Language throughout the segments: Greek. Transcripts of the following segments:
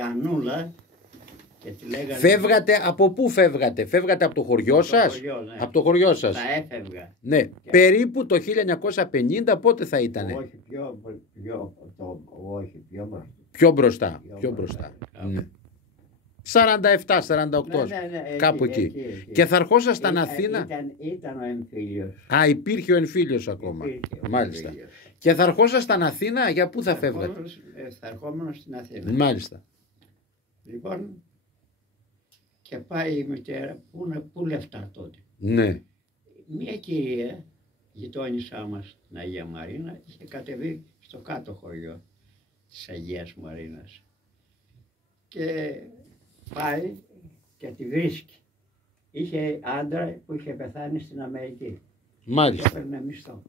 Γιαννούλα και τη λέγανε... Φεύγατε, από πού φεύγατε? Φεύγατε από το χωριό σας? χωριό, ναι. Από το χωριό σας. Τα έφευγα. Ναι. Και... περίπου το 1950 πότε θα ήτανε? Όχι, πιο Πιο μπροστά. Πιο μπροστά. Ναι. 47-48, ναι, κάπου εκεί. Και θα ερχόσασταν Αθήνα. Ήταν ο εμφύλιος. Α, υπήρχε ο εμφύλιος ακόμα. Μάλιστα. Εμφύλιος. Και θα ερχόσασταν Αθήνα, για πού θα φεύγατε? Θα ερχόμουν στην Αθήνα. Μάλιστα. Λοιπόν, και πάει η μητέρα, πού λεφτά τότε. Ναι. Μια κυρία, γειτόνισά μας στην Αγία Μαρίνα, είχε κατεβεί στο κάτω χωριό της Αγίας Μαρίνας. Και πάει και τη βρίσκει. Είχε άντρα που είχε πεθάνει στην Αμερική. Μάλιστα. Και έπαιρνε μισθό.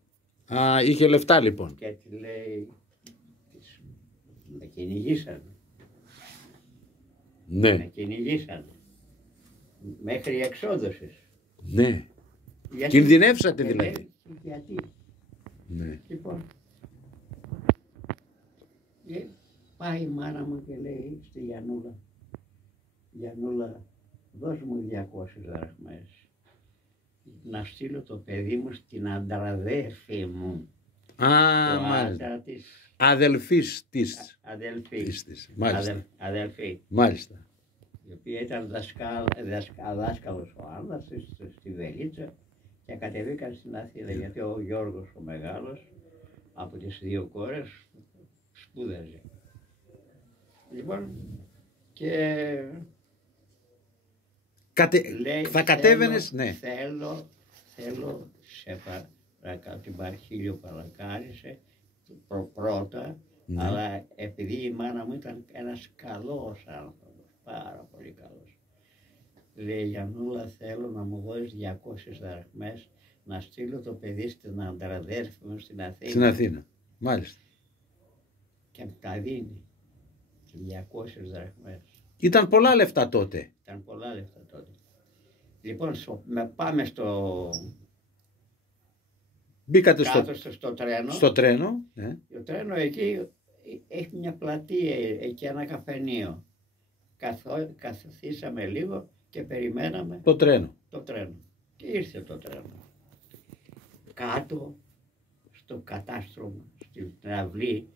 Α, είχε λεφτά λοιπόν. Και τη λέει, με κυνηγήσανε. Ναι. Με κυνηγήσανε. Μέχρι εξόδωσης. Ναι. Γιατί, Κινδυνεύσατε δηλαδή. Γιατί. Ναι. Λοιπόν, πάει η μάνα μου και λέει στη Γιαννούλα, Γιαννούλα, δώσ' μου 200 δραχμές να στείλω το παιδί μου στην αντραδέρφη μου. Α, μάλιστα. Της... Αδελφής της. Αδελφή. Μάλιστα. Αδελφή. Μάλιστα. Η οποία ήταν δάσκαλος ο άνδρας στη Βελίτσα και κατεβήκαν στην Αθήνα γιατί ο Γιώργος ο Μεγάλος από τις δύο κόρες σπούδαζε. Λοιπόν, και λέει, θα κατέβαινες, ναι. Θέλω σε παρακαλώ, την Παρχίλιο παρακάλεσε πρώτα, ναι. Αλλά επειδή η μάνα μου ήταν ένας καλός άνθρωπος, πάρα πολύ καλός, λέει, Γιαννούλα, θέλω να μου δώσεις 200 δραχμές να στείλω το παιδί στην αντραδέρφη μου στην Αθήνα. Στην Αθήνα, μάλιστα. Και μου τα δίνει, 200 δραχμές. Ήταν πολλά λεφτά τότε. Ήταν πολλά λεφτά τότε. Λοιπόν, πάμε στο... Μπήκατε στο τρένο. Στο τρένο, ναι. Το τρένο εκεί έχει μια πλατεία και ένα καφενείο. Καθίσαμε λίγο και περιμέναμε το τρένο. Και ήρθε το τρένο. Κάτω στο κατάστρωμα, στην αυλή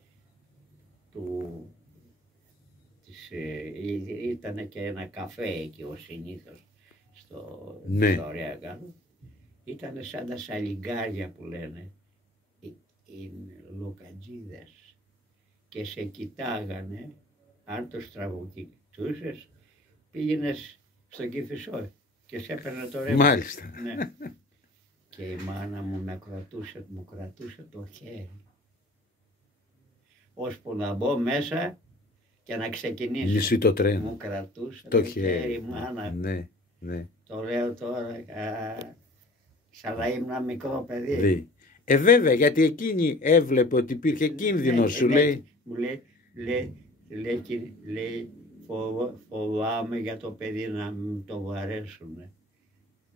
ήταν και ένα καφέ εκεί ο συνήθως στο ωραία κάτω. Ήταν σαν τα σαλιγκάρια που λένε, οι λοκατζίδες, και σε κοιτάγανε, αν το στραβοκοιτούσες, πήγαινες στον Κηφισό και σε έπαιρνε το ρεύμα. Μάλιστα. Ναι. Και η μάνα μου μου κρατούσε το χέρι, ώσπου να μπω μέσα και να ξεκινήσω. Το τρένο. Μου κρατούσε το χέρι, μάνα. Ναι, ναι. Το λέω τώρα, σαν να ήμουν ένα μικρό παιδί. Βέβαια, γιατί εκείνη έβλεπε ότι υπήρχε κίνδυνο, σου λέει. Μου λέει, φοβάμαι για το παιδί να μην το βαρέσουν.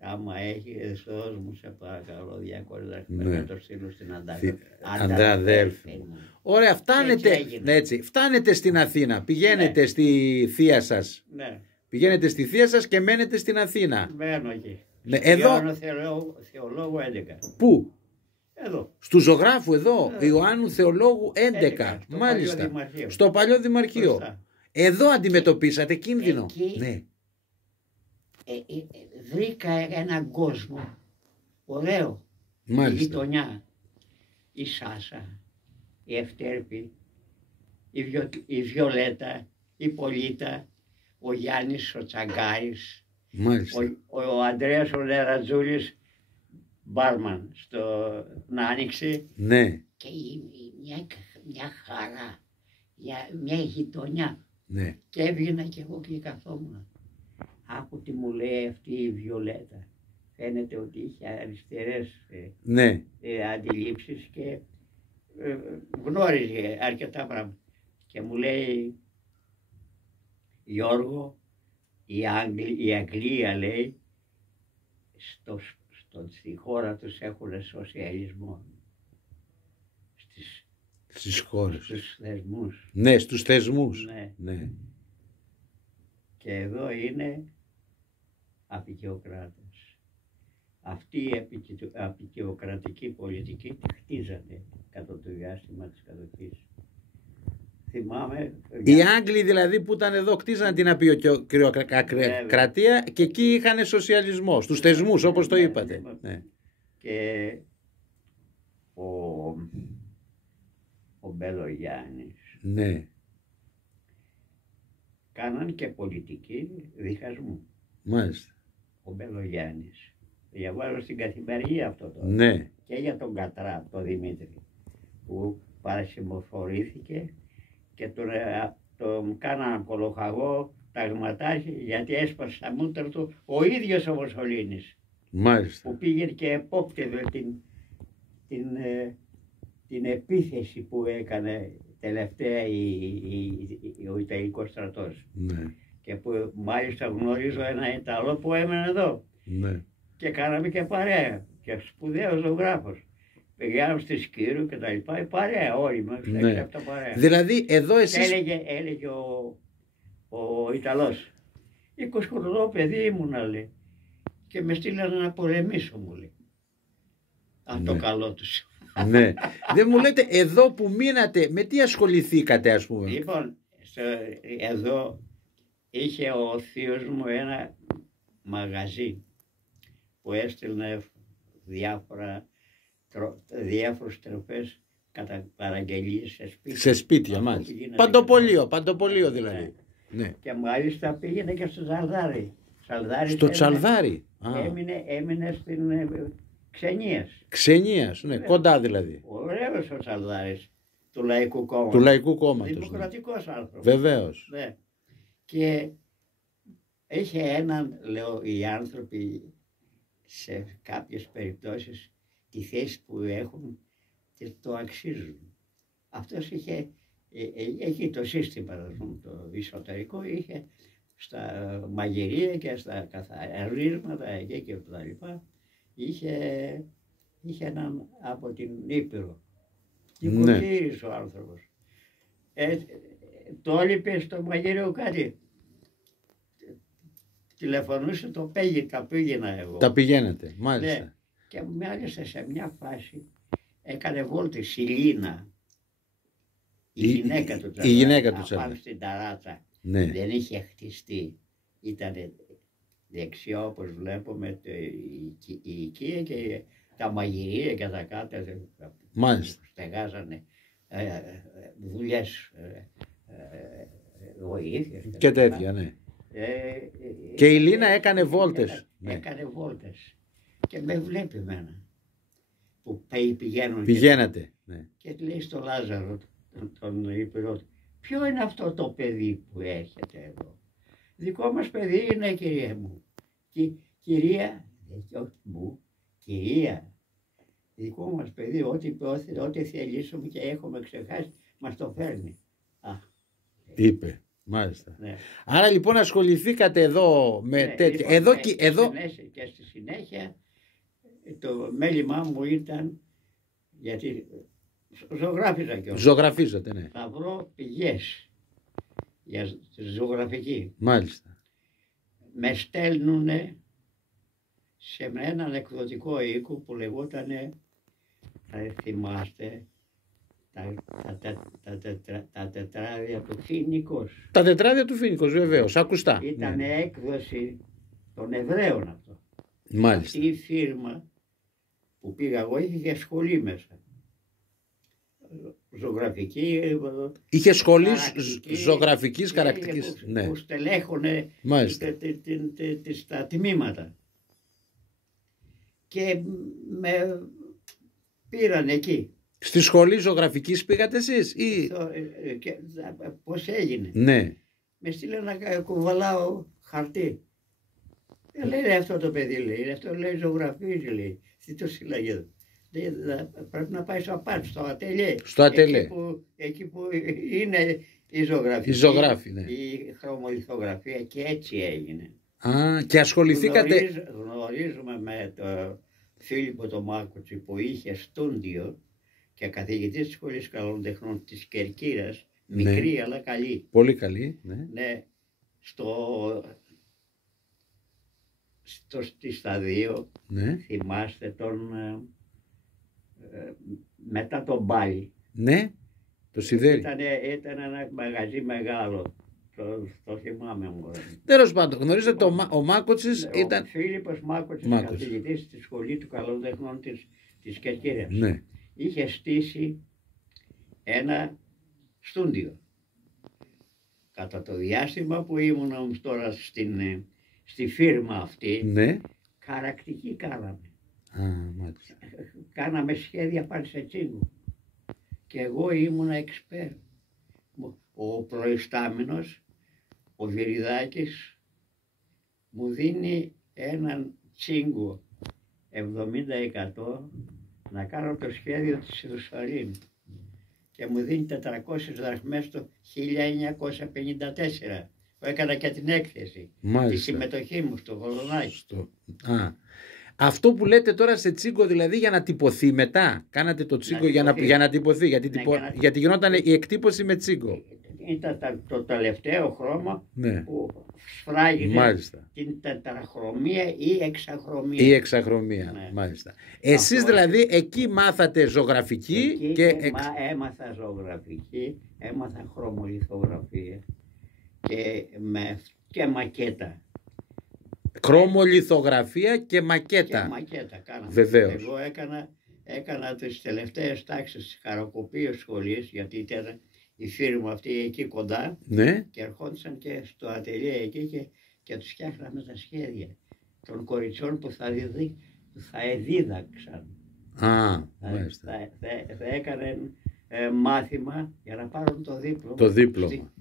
Άμα έχει, δώσ' μου σε παρακαλώ 200 δραχμές να το στείλω στην αντραδέλφη μου. Ωραία, φτάνετε στην Αθήνα, πηγαίνετε στη θεία σας. Ναι. Πηγαίνετε στη θεία σας και μένετε στην Αθήνα. Μένω εκεί. Ναι, εδώ. Θεολόγου 11. Πού? Εδώ. Στου ζωγράφου εδώ, Ιωάννου Θεολόγου 11. Μάλιστα. Στο παλιό Δημαρχείο. Μπροστά. Εδώ αντιμετωπίσατε κίνδυνο. Εκεί, ναι. Βρήκα έναν κόσμο ωραίο. Μάλιστα. Η γειτονιά. Η Σάσα, η Ευτέρπη, η Βιολέτα, η Πολίτα, ο Γιάννης ο Τσαγκάρης, ο Ανδρέας ο Λερατζούλης, μπάρμαν στην Άνοιξη. Ναι. Και μια χαρά, μια γειτονιά. Ναι. Και έβγαινα και εγώ και καθόμουν. Άκου τι μου λέει αυτή η Βιολέτα. Φαίνεται ότι είχε αριστερές αντιλήψεις και γνώριζε αρκετά πράγματα. Και μου λέει, Γιώργο, η Αγγλία, λέει, στη χώρα τους έχουν σοσιαλισμό. Στις χώρες. Στους θεσμούς. Ναι, στους θεσμούς. Ναι. Ναι. Και εδώ είναι απεικιοκράτες. Αυτή η απεικιοκρατική πολιτική τη χτίζανε κατά το διάστημα της κατοχής. Θυμάμαι... Οι Άγγλοι δηλαδή που ήταν εδώ κτίζαν την απεικιοκρατία και εκεί είχαν σοσιαλισμό, στους θεσμούς όπως το είπατε. Ναι. Και ο Μπελογιάννης, ναι, κάναν και πολιτική διχασμού. Μάλιστα. Ο Μπελογιάννης. Διαβάζω στην Καθημερινή αυτό το. Ναι. Και για τον Κατρά, τον Δημήτρη, που παρασημοφορήθηκε και τον κάναν κολοχαγό ταγματάκι γιατί έσπασε στα μούτρα του ο ίδιος ο Μουσολίνης. Μάλιστα. Που πήγε και επόπτευε την επίθεση που έκανε τελευταία ο Ιταλικός στρατός. Ναι. Και που μάλιστα γνωρίζω ένα Ιταλό που έμενε εδώ. Ναι. Και κάναμε και παρέα. Και σπουδαίος ζωγράφος. Πηγαίναμε στη Σκύρου και τα λοιπά. Παρέα όλοι μας. Ναι. Παρέα. Δηλαδή εδώ εσείς... Και έλεγε ο Ιταλός. 20 χρονικό παιδί ήμουνα, λέει. Και με στείλανε να πολεμήσω, μου λέει. Αν το καλό τους. Ναι. Δεν μου λέτε εδώ που μείνατε, με τι ασχοληθήκατε, ας πούμε? Λοιπόν, εδώ είχε ο θείος μου ένα μαγαζί που έστελνε διάφορες τροφές κατά παραγγελίες σε σπίτια. Σε σπίτια, μάλιστα. Παντοπολείο δηλαδή. Ναι. Και μάλιστα πήγαινε και στο Τσαλδάρι. Στο Τσαλδάρι. Έμεινε στην Ξενίας. Ξενίας, ναι, κοντά δηλαδή. Ωραίος ο Τσαλδάρης του Λαϊκού Κόμματος. Του Λαϊκού Κόμματος. Δημοκρατικός άνθρωπος. Βεβαίως. Ναι. Και είχε έναν, λέω, οι άνθρωποι σε κάποιες περιπτώσεις τη θέση που έχουν και το αξίζουν. Αυτός έχει το σύστημα, το εσωτερικό, είχε στα μαγειρία και στα καθαρίσματα εκεί και τα λοιπά. Είχε έναν από την Ήπειρο. Νοικοκύρης ο άνθρωπος. Το έλειπε στο μαγειρίο κάτι. Τηλεφωνούσε, τα πήγαινα εγώ. Τα πηγαίνετε, μάλιστα. Ναι. Και μάλιστα σε μια φάση έκανε βόλτες η Λίνα. Η γυναίκα του Τσαλδάρη. Πάνω στην ταράτσα. Ναι. Δεν είχε χτιστεί. Ήταν δεξιά όπως βλέπω με η οικία και τα μαγειρία και τα κάτω. Μάλιστα. Στεγάζανε δουλειές βοήθειες. Και τέτοια, ναι. Και η Λίνα έκανε βόλτες. Έκανε βόλτες. Και με βλέπει εμένα. Που πηγαίνουν. Πηγαίνατε. Ναι. Και λέει στο Λάζαρο, τον Ήπειρο, ποιο είναι αυτό το παιδί που έρχεται εδώ? Δικό μας παιδί είναι, κυρία μου. Κυρία, όχι μου, κυρία. Δικό μας παιδί, ό,τι θελήσουμε και έχουμε ξεχάσει, μας το φέρνει. Είπε. Μάλιστα. Ναι. Άρα λοιπόν ασχοληθήκατε εδώ με τέτοια. Λοιπόν, και στη συνέχεια το μέλημά μου ήταν, γιατί ζωγράφιζα κιόλας. Ζωγραφίζατε, ναι. Να βρω πηγές για ζωγραφική. Μάλιστα. Με στέλνουνε σε έναν εκδοτικό οίκο που λεγότανε, θα θυμάστε, τα τετράδια του Φοινικός. Τα τετράδια του Φοινικός, βεβαίως, ακουστά. Ήταν έκδοση των Εβραίων αυτό. Μάλιστα. Αυτή η φίρμα που πήγα εγώ είχε και σχολή μέσα. Ζωγραφική. Είχε σχολή ζωγραφικής χαρακτικής. Ναι. Που στελέχωνε τα τμήματα. Και με πήραν εκεί. Στη σχολή ζωγραφικής πήγατε εσείς ή... Πώς έγινε. Ναι. Με στείλανε να κουβαλάω χαρτί. Λέει αυτό το παιδί, λέει, αυτό λέει ζωγραφίζει, λέει. Τι το συλλαγέ. Πρέπει να πάει στο ΑΠΑΤ, στο ατελιέ. Στο ατελιέ. Εκεί που είναι η ζωγραφική. Η ζωγράφη, ναι. Η χρωμολιθογραφία και έτσι έγινε. Α, και ασχοληθήκατε... Γνωρίζουμε με τον Φίλιππο τον Μάκοτσι που είχε στούντιο και καθηγητής της Σχολής Καλών Τεχνών της Κερκύρας, μικρή αλλά καλή. Πολύ καλή, ναι. Ναι. στη Σταδίο, ναι. θυμάστε μετά τον Μπάλι. Ναι, το Σιδέρι. Ήταν ένα μαγαζί μεγάλο. Το θυμάμαι μόνο. Τέλος πάντων, γνωρίζετε ο Μάκοτσης ήταν... Ο Φίλιππος Μάκοτσης, καθηγητής στη Σχολή του Καλών Τεχνών της Κερκύρας. Ναι. Είχε στήσει ένα στούντιο. Κατά το διάστημα που ήμουν όμως τώρα στη φίρμα αυτή, ναι. Χαρακτική κάναμε. Μάλιστα. Κάναμε σχέδια πανσετσίνου. Και εγώ ήμουνα εξπέρ. Ο προϊστάμενος, ο Βυριδάκης, μου δίνει έναν τσίγκο 70% να κάνω το σχέδιο της Ιερουσαλήμ και μου δίνει 400 δραχμές το 1954 που έκανα και την έκθεση. Μάλιστα. Τη συμμετοχή μου στο Βολονάκι. Αυτό που λέτε τώρα σε τσίγκο, δηλαδή για να τυπωθεί μετά. Κάνατε το τσίγκο για να τυπωθεί. Γιατί γινόταν η εκτύπωση με τσίγκο. Ήταν το τελευταίο χρώμα, ναι, που σφράγιζε την τετραχρωμία ή εξαχρωμία. Η εξαχρωμία, ναι. Μάλιστα. Εσείς δηλαδή εκεί μάθατε ζωγραφική εκεί έμαθα ζωγραφική, έμαθα χρωμολιθογραφία και μακέτα. Χρωμολιθογραφία και μακέτα. Και μακέτα κάναμε. Βεβαίως. Εγώ έκανα τις τελευταίες τάξεις της χαροκοπίας σχολής, γιατί ήταν η φίρμα αυτή εκεί κοντά, ναι, και ερχόντουσαν και στο ατελείο εκεί και τους φτιάχναμε τα σχέδια των κοριτσών που θα εδίδαξαν. Θα έκανε μάθημα για να πάρουν το δίπλωμα.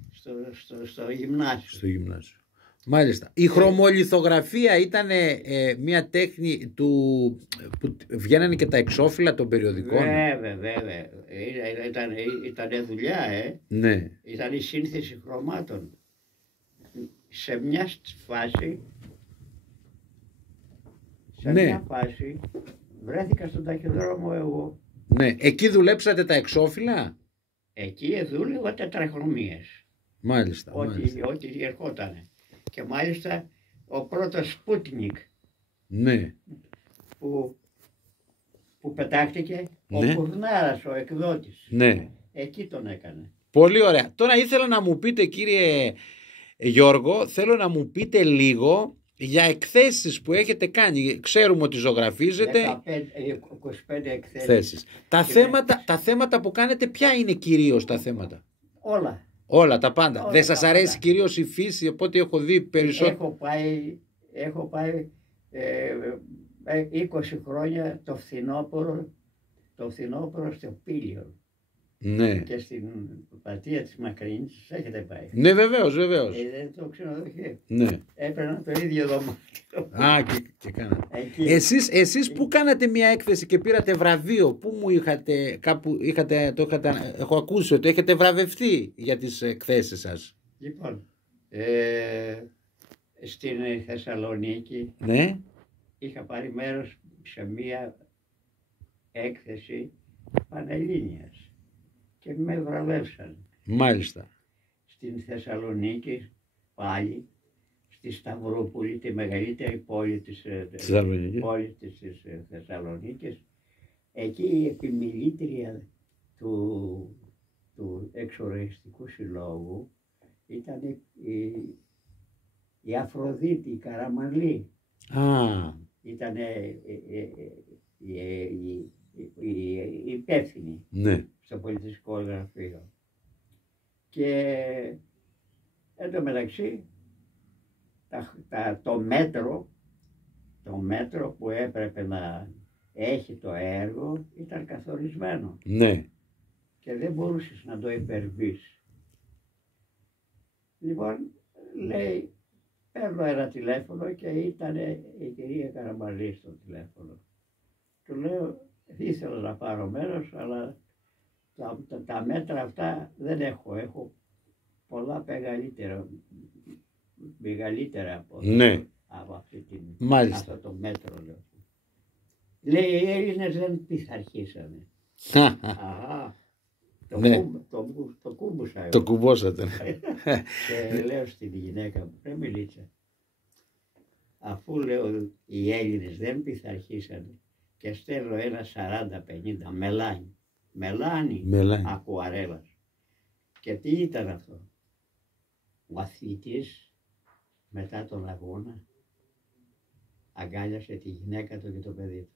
Στο γυμνάσιο. Στο γυμνάσιο. Μάλιστα. Η χρωμολιθογραφία ήταν μια τέχνη που βγαίνανε και τα εξώφυλλα των περιοδικών. Βέβαια. Ήταν δουλειά, ναι. Ήταν η σύνθεση χρωμάτων. Σε μια φάση, μια φάση βρέθηκα στον ταχυδρόμο εγώ. Ναι. Εκεί δουλέψατε τα εξώφυλλα. Εκεί δούλευα τετραχρωμίες. Μάλιστα. Ό,τι ερχότανε. Και μάλιστα ο πρώτος Σπούτνικ, ναι, που πετάχτηκε, ναι, ο Κουρνάρας, ο εκδότης, ναι, εκεί τον έκανε. Πολύ ωραία. Τώρα ήθελα να μου πείτε, κύριε Γιώργο, θέλω να μου πείτε λίγο για εκθέσεις που έχετε κάνει. Ξέρουμε ότι ζωγραφίζετε. 25 εκθέσεις. Τα θέματα που κάνετε, ποια είναι κυρίως τα θέματα? Όλα τα πάντα. Δεν σας αρέσει κυρίως η φύση, οπότε έχω δει περισσότερο. Έχω πάει 20 χρόνια το φθινόπωρο στο Πήλιο. Ναι. Και στην πλατεία της Μακρύνης έχετε πάει. Ναι, βεβαίως. Δεν το ξενοδοχείο. Ναι. Έπαιρνα το ίδιο δωμάτιο. Και κάνατε. Εσείς που κάνατε μια έκθεση και πήρατε βραβείο, πού μου έχω ακούσει ότι έχετε βραβευτεί για τις εκθέσεις σας. Λοιπόν, στην Θεσσαλονίκη, ναι, είχα πάρει μέρος σε μια έκθεση πανελλήνιας και με βραβεύσαν. Μάλιστα. Στην Θεσσαλονίκη πάλι, στη Σταυρούπολη, τη μεγαλύτερη πόλη της Θεσσαλονίκης, εκεί η επιμελήτρια του εξοραϊστικού συλλόγου ήταν η Αφροδίτη, η Καραμανλή. Ήταν η υπεύθυνη, ναι, στο πολιτιστικό γραφείο. Και εν τω μεταξύ το μέτρο που έπρεπε να έχει το έργο ήταν καθορισμένο. Ναι. Και δεν μπορούσες να το υπερβείς. Λοιπόν, λέει, παίρνω ένα τηλέφωνο και ήταν η κυρία Καραμαλή στο τηλέφωνο. Του λέω, ήθελα να πάρω μέρος, αλλά τα μέτρα αυτά δεν έχω πολλά μεγαλύτερα από, ναι, από αυτό το μέτρο. Λέει, οι Έλληνες δεν πειθαρχήσανε. Το κούμπουσα. Το κουμπώσατε. Και λέω στην γυναίκα μου, ρε Μιλίτσα, αφού λέω οι Έλληνες δεν πειθαρχήσανε και στέλνω ένα 40-50 μελάνι ακουαρέλας. Και τι ήταν αυτό? Ο αθλητής μετά τον αγώνα αγκάλιασε τη γυναίκα του και το παιδί του.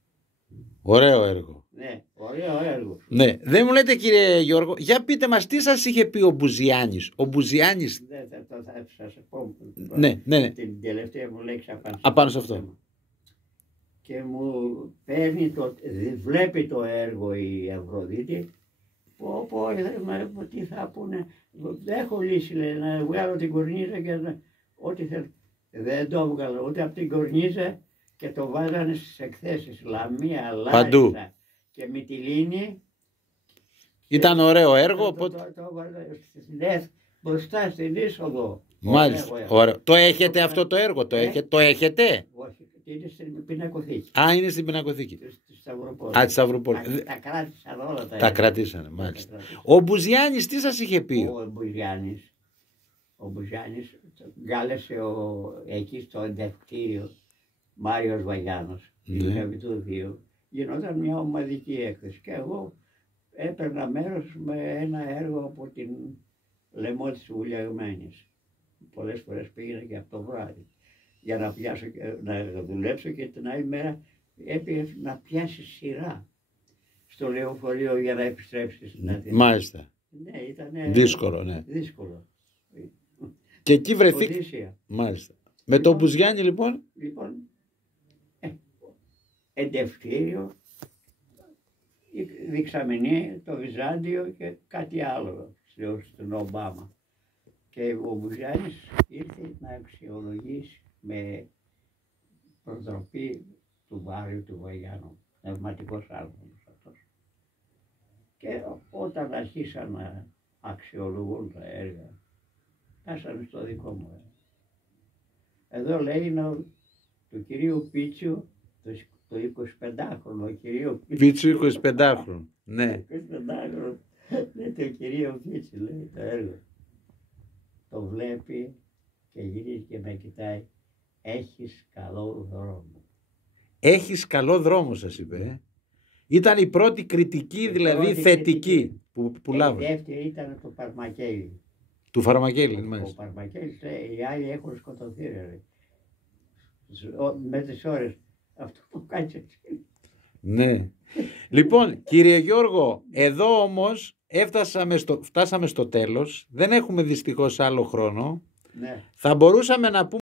Ωραίο έργο. Ναι, ωραίο έργο. Ναι. Δεν μου λέτε, κύριε Γιώργο, για πείτε μας τι σας είχε πει ο Μπουζιάννης. Ο Μπουζιάννης. Θα σας πω. Ναι. Την τελευταία μου λέξη απάνω σε αυτό. Και μου παίρνει βλέπει το έργο η Αφροδίτη. Τι θα πούνε. Δεν έχω λύση, λέει, να βγάλω την κορνίζα και ό,τι θέλω. Δεν το έβγαλα ούτε από την κορνίζα και το βάζανε στις εκθέσεις. Λαμία, Λάρισα και Μυτιλήνη. Ήταν ωραίο έργο. Το έβαλα μπροστά στην είσοδο. Μάλιστα. Ωραίο. Το έχετε αυτό το έργο, το έχετε? Όχι, είναι στην πινακοθήκη. Α, είναι στην πινακοθήκη. Στη Σταυροπόλη. Α, τη Σταυροπόλη. Τα κράτησαν όλα τα έργα. Τα κρατήσανε, μάλιστα. Ο Μπουζιάννης τι σας είχε πει? Ο Μπουζιάννης κάλεσε εκεί στο εντευκτήριο Μάριος Βαγιάνος, του Θείου. Γινόταν μια ομαδική έκθεση και εγώ έπαιρνα μέρος με ένα έργο από την Λεμό της Βουλιαγμένης. Πολλές φορές πήγαινα και από το βράδυ για να δουλέψω και την άλλη μέρα έπαιρνα να πιάσει σειρά στο λεωφορείο για να επιστρέψει στην Αθήνα. Μάλιστα. Ναι, ήταν δύσκολο, ναι. Δύσκολο. Και εκεί βρεθήκε. Μάλιστα. Με τον Μπουζιάννη λοιπόν. Εντευκτήριο, δεξαμενή, το Βυζάντιο και κάτι άλλο στον Ομπάμα. Και ο Μπουζιάννης ήρθε να αξιολογήσει με προτροπή του Μάριου του Βαγιάνου, πνευματικός άνθρωπος αυτός. Και όταν αρχίσαν να αξιολογούν τα έργα, φτάσανε στο δικό μου έργο. Εδώ λέει του κυρίου Πίτσιου, το 25χρονο κυρίο Πίτσιου 25χρονο, ναι. 25χρονο, λέει το κυρίο Πίτσιου, λέει το έργο. Το βλέπει και γυρίζει και με κοιτάει, έχεις καλό δρόμο. Έχεις καλό δρόμο σας είπε, Ήταν η πρώτη κριτική, δηλαδή θετική που λάβω. Η δεύτερη ήταν το Παρμακέλι. Του Φαρμακέλη, μάλιστα. Ο Παρμακέλης λέει, οι άλλοι έχουν σκοτωθεί, με τις ώρες. Αυτό που κάτσε. Ναι. Λοιπόν, κύριε Γιώργο, εδώ όμως φτάσαμε στο τέλος. Δεν έχουμε δυστυχώς άλλο χρόνο. Ναι. Θα μπορούσαμε να πούμε